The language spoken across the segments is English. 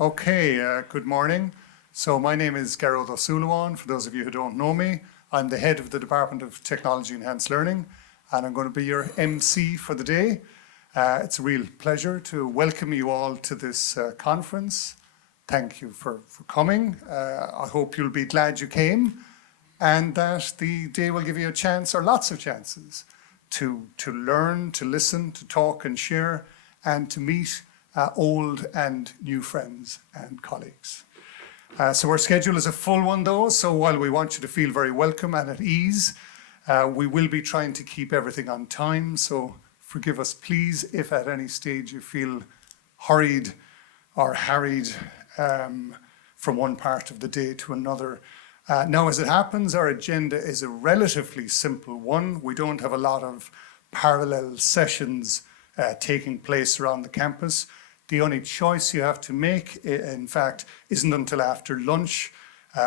Okay, good morning. So my name is Gearóid Súilleabháin. For those of you who don't know me, I'm the head of the Department of Technology Enhanced Learning, and I'm going to be your MC for the day. It's a real pleasure to welcome you all to this conference. Thank you for coming. I hope you'll be glad you came, and that the day will give you a chance, or lots of chances, to learn, to listen, to talk and share, and to meet old and new friends and colleagues. So our schedule is a full one though, so while we want you to feel very welcome and at ease, we will be trying to keep everything on time, so forgive us please if at any stage you feel hurried or harried from one part of the day to another. Now, as it happens, our agenda is a relatively simple one. We don't have a lot of parallel sessions taking place around the campus. The only choice you have to make, in fact, isn't until after lunch,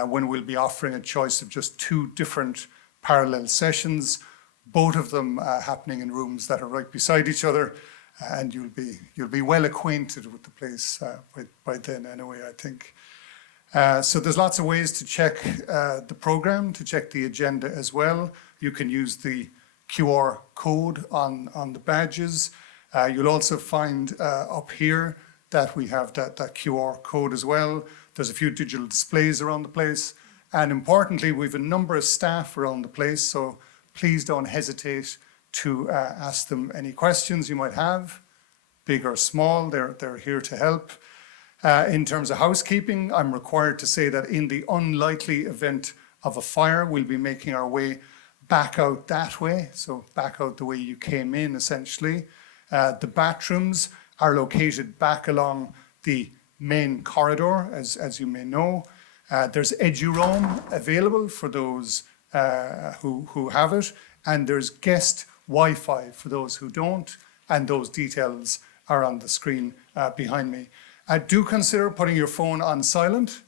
when we'll be offering a choice of just two different parallel sessions, both of them happening in rooms that are right beside each other, and you'll be well acquainted with the place by then anyway, I think. So there's lots of ways to check the program, to check the agenda as well. You can use the QR code on the badges. You'll also find up here that we have that QR code as well. There's a few digital displays around the place. And importantly, we have a number of staff around the place, so please don't hesitate to ask them any questions you might have, big or small. They're here to help. In terms of housekeeping, I'm required to say that in the unlikely event of a fire, we'll be making our way back out that way, so back out the way you came in, essentially. The bathrooms are located back along the main corridor, as you may know. There's EduRoam available for those who have it, and there's guest Wi-Fi for those who don't, and those details are on the screen behind me. Do consider putting your phone on silent,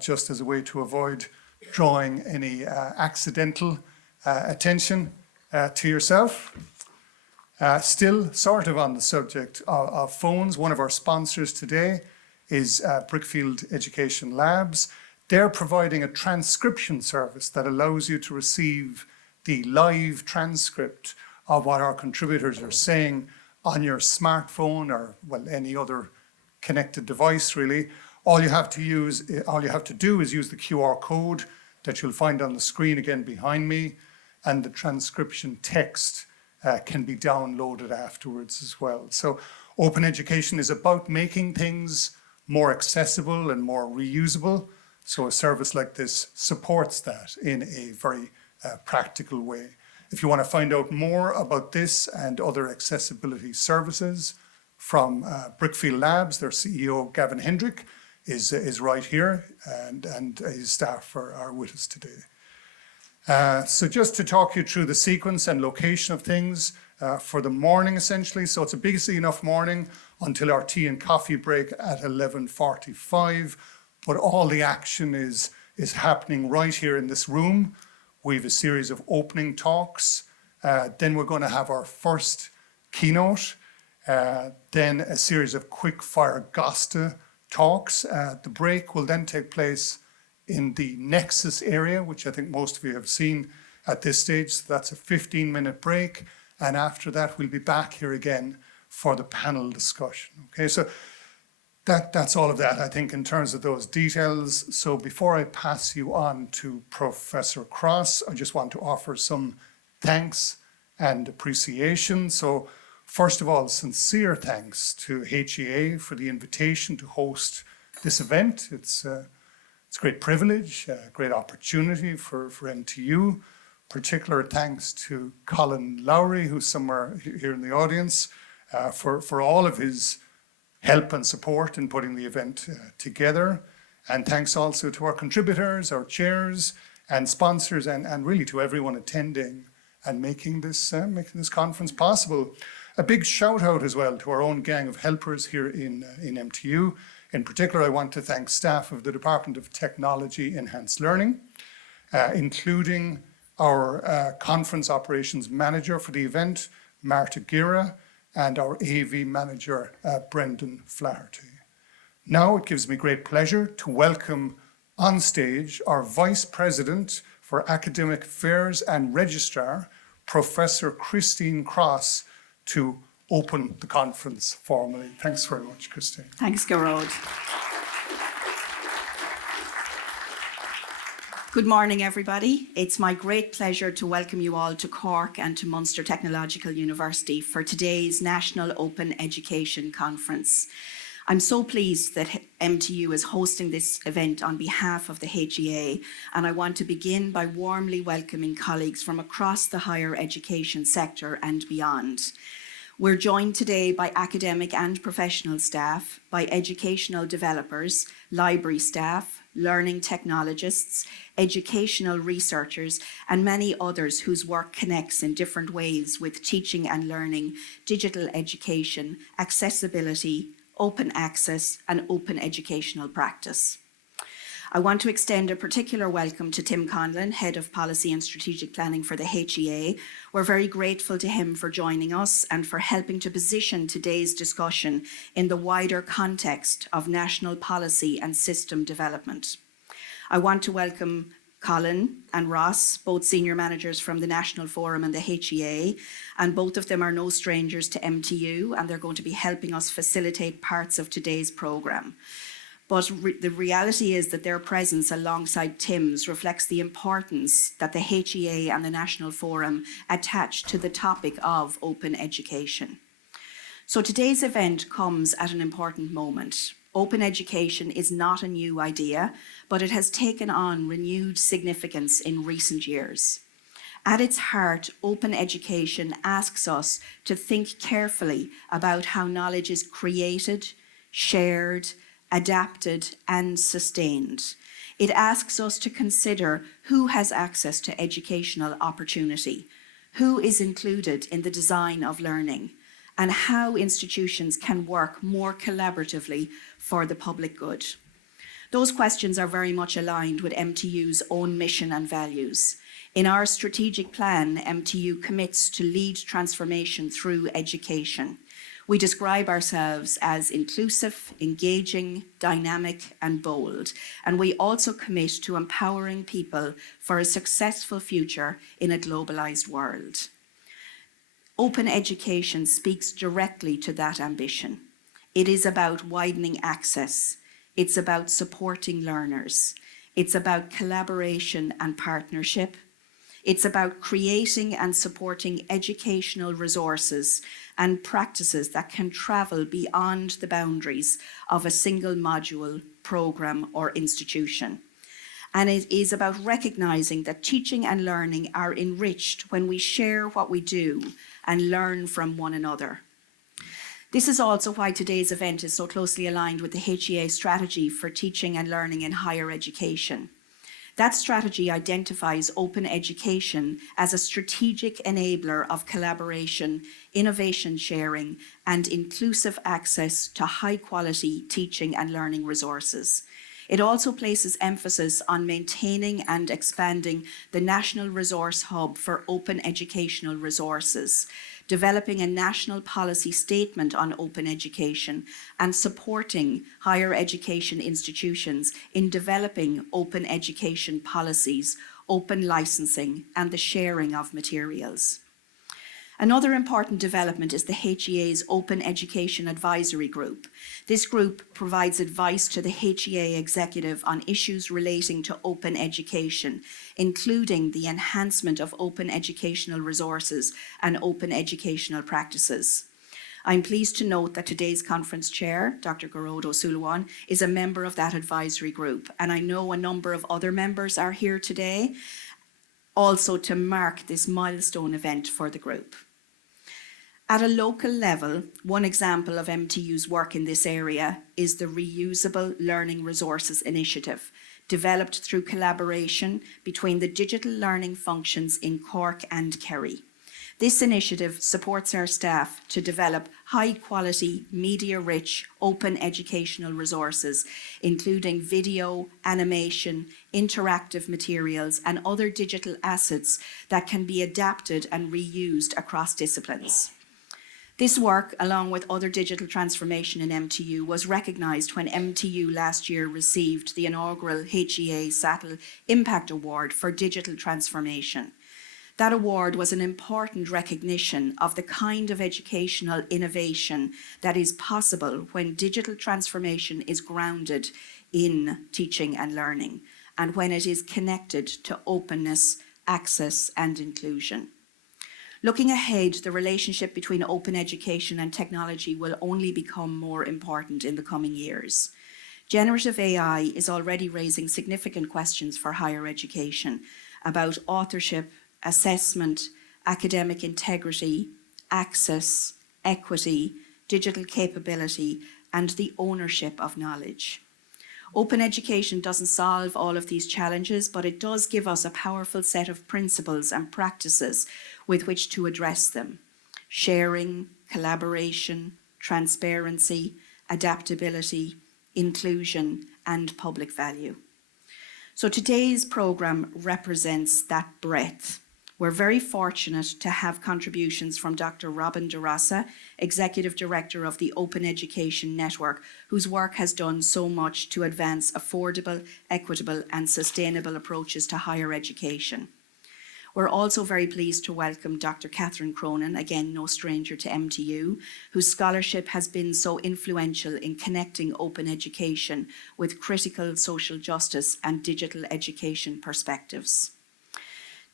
just as a way to avoid drawing any accidental attention to yourself. Still sort of on the subject of phones, one of our sponsors today is Brickfield Education Labs. They're providing a transcription service that allows you to receive the live transcript of what our contributors are saying on your smartphone or, well, any other connected device, really. All you have to do is use the QR code that you'll find on the screen again behind me, and the transcription text can be downloaded afterwards as well. So open education is about making things more accessible and more reusable. So a service like this supports that in a very practical way. If you want to find out more about this and other accessibility services from Brickfield Labs, their CEO, Gavin Hendrick, is right here, and his staff are with us today. So just to talk you through the sequence and location of things for the morning, essentially. So it's a busy enough morning until our tea and coffee break at 11:45, but all the action is happening right here in this room. We have a series of opening talks. Then we're going to have our first keynote. Then a series of quick fire Gasta talks. The break will then take place in the Nexus area, which I think most of you have seen at this stage. So that's a 15-minute break. And after that, we'll be back here again for the panel discussion. Okay, so that's all of that, I think, in terms of those details. So before I pass you on to Professor Cross, I just want to offer some thanks and appreciation. So first of all, sincere thanks to HEA for the invitation to host this event. It's a great privilege, a great opportunity for MTU. Particular thanks to Colin Lowry, who's somewhere here in the audience, for all of his help and support in putting the event together. And thanks also to our contributors, our chairs and sponsors, and really to everyone attending and making this conference possible. A big shout out as well to our own gang of helpers here in MTU. In particular, I want to thank staff of the Department of Technology Enhanced Learning, including our conference operations manager for the event, Marta Gira, and our AV manager, Brendan Flaherty. Now it gives me great pleasure to welcome on stage our Vice President for Academic Affairs and Registrar, Professor Christine Cross, to open the conference formally. Thanks very much, Christine. Thanks, Gearóid. Good morning, everybody. It's my great pleasure to welcome you all to Cork and to Munster Technological University for today's National Open Education Conference. I'm so pleased that MTU is hosting this event on behalf of the HEA, and I want to begin by warmly welcoming colleagues from across the higher education sector and beyond. We're joined today by academic and professional staff, by educational developers, library staff, learning technologists, educational researchers, and many others whose work connects in different ways with teaching and learning, digital education, accessibility, open access, and open educational practice. I want to extend a particular welcome to Tim Conlon, Head of Policy and Strategic Planning for the HEA. We're very grateful to him for joining us and for helping to position today's discussion in the wider context of national policy and system development. I want to welcome Colin and Ross, both senior managers from the National Forum and the HEA, and both of them are no strangers to MTU, and they're going to be helping us facilitate parts of today's programme. But the reality is that their presence alongside Tim's reflects the importance that the HEA and the National Forum attach to the topic of open education. So today's event comes at an important moment. Open education is not a new idea, but it has taken on renewed significance in recent years. At its heart, open education asks us to think carefully about how knowledge is created, shared, adapted, and sustained. It asks us to consider who has access to educational opportunity, who is included in the design of learning, and how institutions can work more collaboratively for the public good. Those questions are very much aligned with MTU's own mission and values. In our strategic plan, MTU commits to lead transformation through education. We describe ourselves as inclusive, engaging, dynamic, and bold. And we also commit to empowering people for a successful future in a globalized world. Open education speaks directly to that ambition. It is about widening access. It's about supporting learners. It's about collaboration and partnership. It's about creating and supporting educational resources and practices that can travel beyond the boundaries of a single module, program, or institution. And it is about recognizing that teaching and learning are enriched when we share what we do and learn from one another. This is also why today's event is so closely aligned with the HEA strategy for teaching and learning in higher education. That strategy identifies open education as a strategic enabler of collaboration, innovation sharing, and inclusive access to high-quality teaching and learning resources. It also places emphasis on maintaining and expanding the National Resource Hub for Open Educational Resources, developing a national policy statement on open education, and supporting higher education institutions in developing open education policies, open licensing, and the sharing of materials. Another important development is the HEA's Open Education Advisory Group. This group provides advice to the HEA executive on issues relating to open education, including the enhancement of open educational resources and open educational practices. I'm pleased to note that today's conference chair, Dr. Gearóid, is a member of that advisory group, and I know a number of other members are here today also to mark this milestone event for the group. At a local level, one example of MTU's work in this area is the Reusable Learning Resources Initiative, developed through collaboration between the digital learning functions in Cork and Kerry. This initiative supports our staff to develop high-quality, media-rich, open educational resources, including video, animation, interactive materials, and other digital assets that can be adapted and reused across disciplines. This work, along with other digital transformation in MTU, was recognised when MTU last year received the inaugural HEA Sattel Impact Award for Digital Transformation. That award was an important recognition of the kind of educational innovation that is possible when digital transformation is grounded in teaching and learning, and when it is connected to openness, access, and inclusion. Looking ahead, the relationship between open education and technology will only become more important in the coming years. Generative AI is already raising significant questions for higher education about authorship, assessment, academic integrity, access, equity, digital capability, and the ownership of knowledge. Open education doesn't solve all of these challenges, but it does give us a powerful set of principles and practices with which to address them. Sharing, collaboration, transparency, adaptability, inclusion, and public value. So today's programme represents that breadth. We're very fortunate to have contributions from Dr. Robin de Rossa, Executive Director of the Open Education Network, whose work has done so much to advance affordable, equitable and sustainable approaches to higher education. We're also very pleased to welcome Dr. Catherine Cronin, again no stranger to MTU, whose scholarship has been so influential in connecting open education with critical social justice and digital education perspectives.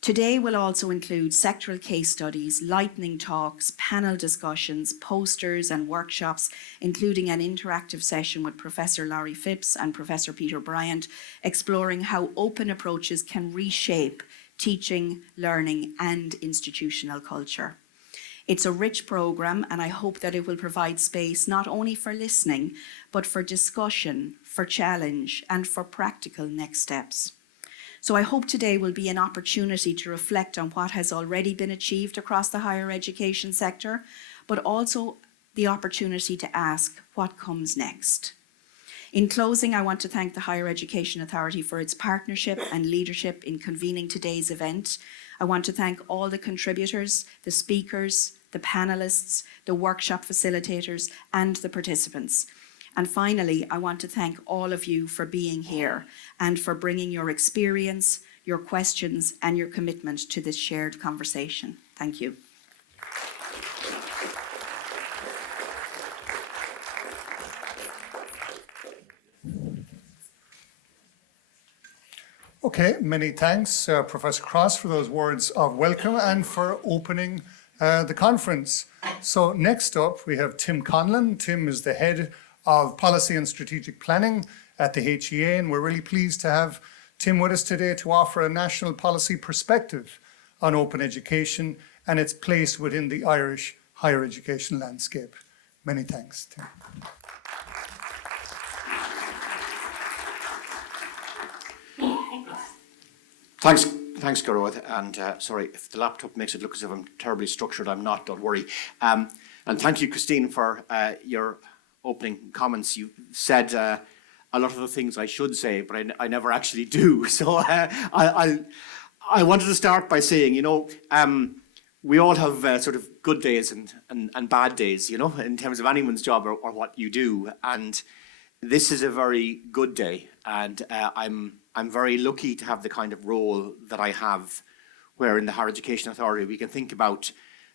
Today will also include sectoral case studies, lightning talks, panel discussions, posters and workshops, including an interactive session with Professor Laurie Phipps and Professor Peter Bryant, exploring how open approaches can reshape teaching, learning and institutional culture. It's a rich programme and I hope that it will provide space not only for listening, but for discussion, for challenge and for practical next steps. So I hope today will be an opportunity to reflect on what has already been achieved across the higher education sector, but also the opportunity to ask what comes next. In closing, I want to thank the Higher Education Authority for its partnership and leadership in convening today's event. I want to thank all the contributors, the speakers, the panelists, the workshop facilitators, and the participants. And finally, I want to thank all of you for being here and for bringing your experience, your questions, and your commitment to this shared conversation. Thank you. Okay, many thanks, Professor Cross, for those words of welcome and for opening the conference. So next up, we have Tim Conlon. Tim is the head of Policy and Strategic Planning at the HEA, and we're really pleased to have Tim with us today to offer a national policy perspective on open education and its place within the Irish higher education landscape. Many thanks, Tim. Thanks, Gearóid. And sorry, if the laptop makes it look as if I'm terribly structured, I'm not, don't worry. And thank you, Christine, for your opening comments. You said a lot of the things I should say, but I never actually do. So I wanted to start by saying, we all have sort of good days and bad days, in terms of anyone's job or what you do. And this is a very good day. And I'm very lucky to have the kind of role that I have, where in the Higher Education Authority we can think about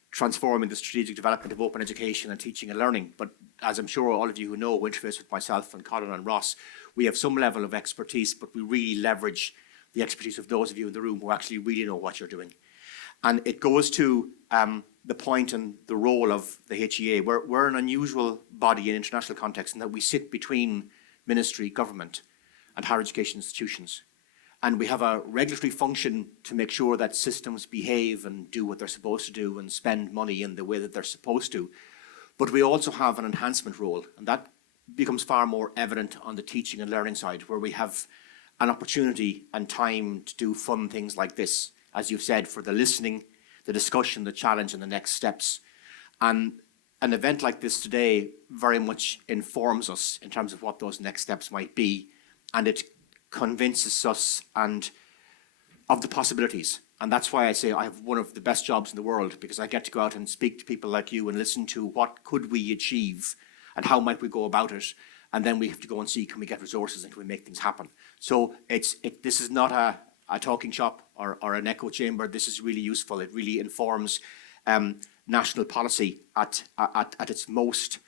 transforming the strategic development of open education and teaching and learning. But as I'm sure all of you who know, who interface with myself and Conlon and Ross, we have some level of expertise, but we really leverage the expertise of those of you in the room who actually really know what you're doing. And it goes to the point and the role of the HEA. We're an unusual body in international context in that we sit between ministry, government, and higher education institutions. And we have a regulatory function to make sure that systems behave and do what they're supposed to do and spend money in the way that they're supposed to. But we also have an enhancement role, and that becomes far more evident on the teaching and learning side, where we have an opportunity and time to do fun things like this, as you've said, for the listening, the discussion, the challenge, and the next steps. And an event like this today very much informs us in terms of what those next steps might be, and it convinces us and of the possibilities. And that's why I say I have one of the best jobs in the world, because I get to go out and speak to people like you and listen to what could we achieve and how might we go about it. And then we have to go and see, can we get resources and can we make things happen? So this is not a talking shop or an echo chamber. This is really useful. It really informs national policy at its most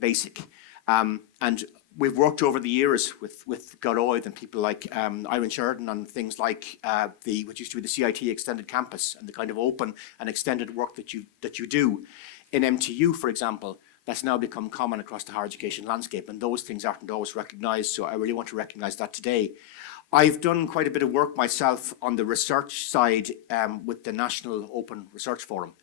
basic. And we've worked over the years with Gearóid and people like Iron Sheridan on things like what used to be the CIT Extended Campus and the kind of open and extended work that you do. In MTU, for example, that's now become common across the higher education landscape, and those things aren't always recognised, so I really want to recognise that today. I've done quite a bit of work myself on the research side with the National Open Research Forum,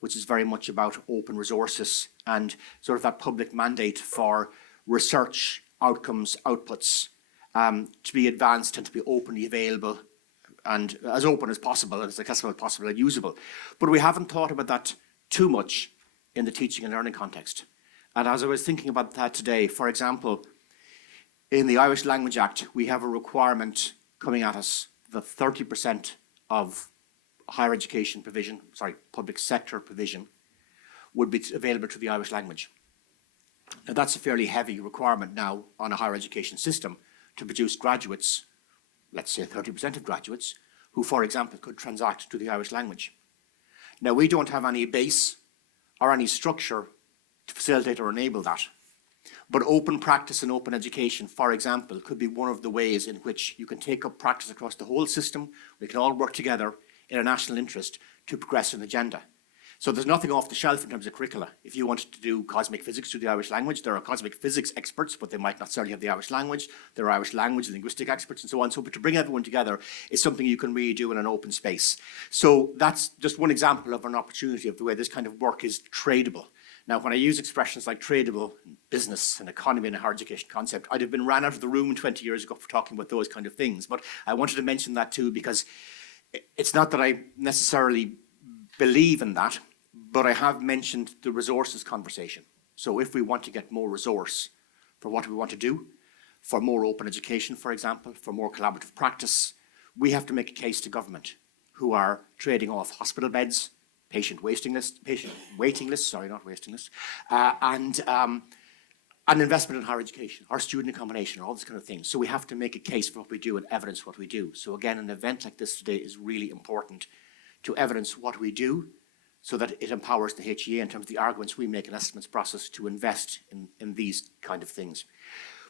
which is very much about open resources and sort of that public mandate for research outcomes, outputs, to be advanced and to be openly available and as open as possible, and as accessible as possible and usable. But we haven't thought about that too much in the teaching and learning context. And as I was thinking about that today, for example, in the Irish Language Act, we have a requirement coming at us that 30% of higher education provision, public sector provision, would be available to the Irish language. Now that's a fairly heavy requirement now on a higher education system to produce graduates, let's say 30% of graduates, who, for example, could transact to the Irish language. Now we don't have any base or any structure to facilitate or enable that. But open practice and open education, for example, could be one of the ways in which you can take up practice across the whole system. We can all work together in a national interest to progress an agenda. So there's nothing off the shelf in terms of curricula. If you wanted to do cosmic physics through the Irish language, there are cosmic physics experts, but they might not necessarily have the Irish language. There are Irish language and linguistic experts and so on. So to bring everyone together is something you can really do in an open space. So that's just one example of an opportunity of the way this kind of work is tradable. Now, when I use expressions like tradable, business and economy and a higher education concept, I'd have been ran out of the room 20 years ago for talking about those kind of things. But I wanted to mention that too, because it's not that I necessarily believe in that, but I have mentioned the resources conversation. So if we want to get more resource for what we want to do, for more open education, for example, for more collaborative practice, we have to make a case to government who are trading off hospital beds, patient waiting lists, and investment in higher education, our student accommodation, all this kind of thing. So we have to make a case for what we do and evidence what we do. So again, an event like this today is really important to evidence what we do so that it empowers the HEA in terms of the arguments we make in estimates process to invest in these kind of things.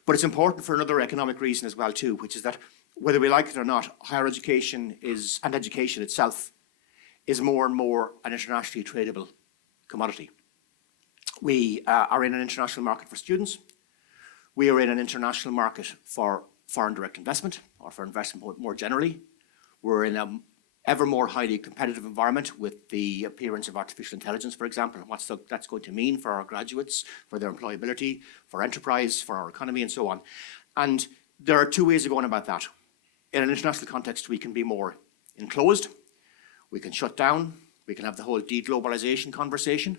But it's important for another economic reason as well too, which is that whether we like it or not, higher education and education itself is more and more an internationally tradable commodity. We are in an international market for students. We are in an international market for foreign direct investment, or for investment more generally. We're in an ever more highly competitive environment with the appearance of artificial intelligence, for example, and what that's going to mean for our graduates, for their employability, for enterprise, for our economy, and so on. And there are two ways of going about that. In an international context, we can be more enclosed. We can shut down, we can have the whole de-globalization conversation,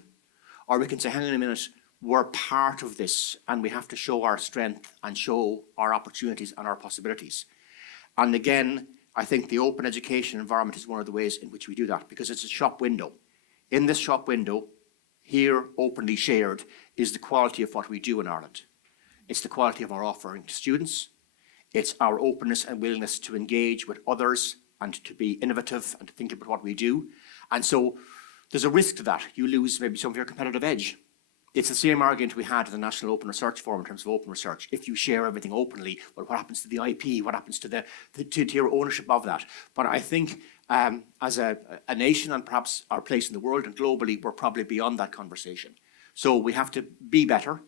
or we can say, hang on a minute, we're part of this and we have to show our strength and show our opportunities and our possibilities. And again, I think the open education environment is one of the ways in which we do that, because it's a shop window. In this shop window, here openly shared, is the quality of what we do in Ireland. It's the quality of our offering to students. It's our openness and willingness to engage with others and to be innovative and to think about what we do. And so there's a risk to that. You lose maybe some of your competitive edge. It's the same argument we had at the National Open Research Forum in terms of open research. If you share everything openly, well, what happens to the IP? What happens to to your ownership of that? But I think as a nation and perhaps our place in the world and globally, we're probably beyond that conversation. So we have to be better,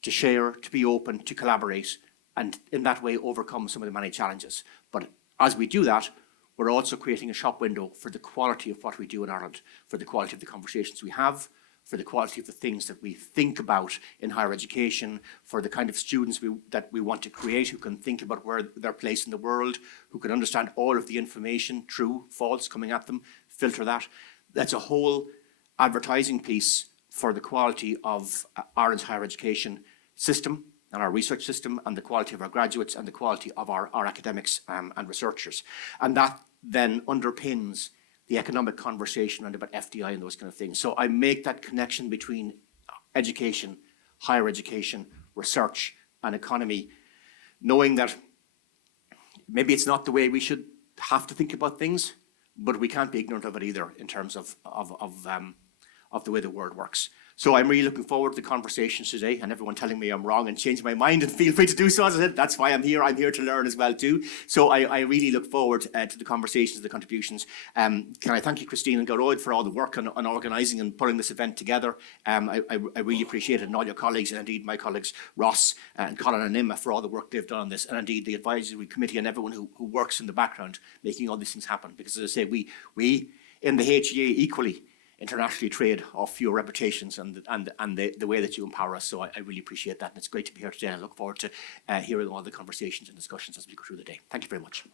to share, to be open, to collaborate, and in that way overcome some of the many challenges. But as we do that, we're also creating a shop window for the quality of what we do in Ireland, for the quality of the conversations we have, for the quality of the things that we think about in higher education, for the kind of students that we want to create who can think about where their place in the world, who can understand all of the information, true, false, coming at them, filter that. That's a whole advertising piece for the quality of Ireland's higher education system and our research system and the quality of our graduates and the quality of our academics and researchers. And that then underpins the economic conversation around about FDI and those kind of things. So I make that connection between education, higher education, research and economy, knowing that maybe it's not the way we should have to think about things, but we can't be ignorant of it either in terms of the way the world works. So I'm really looking forward to the conversations today, and everyone telling me I'm wrong and change my mind, and feel free to do so. As I said, that's why I'm here. I'm here to learn as well too. So I really look forward to the conversations, the contributions. Can I thank you, Christine and Gearóid, for all the work on organising and putting this event together. I really appreciate it, and all your colleagues, and indeed my colleagues Ross and Colin and Emma for all the work they've done on this, and indeed the advisory committee and everyone who works in the background making all these things happen. Because as I say, we in the HEA equally internationally trade off your reputations and the way that you empower us. So I really appreciate that, and it's great to be here today. I look forward to hearing all the conversations and discussions as we go through the day. Thank you very much.